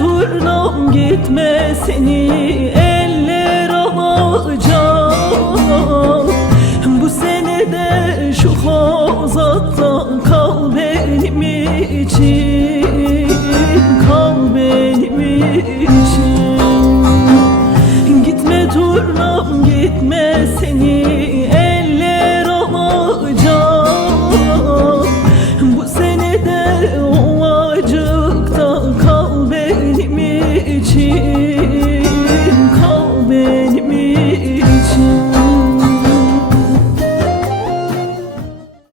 turnam gitme, seni eller alacağım. Bu senede şu hazatta kal benim için, kal benim için.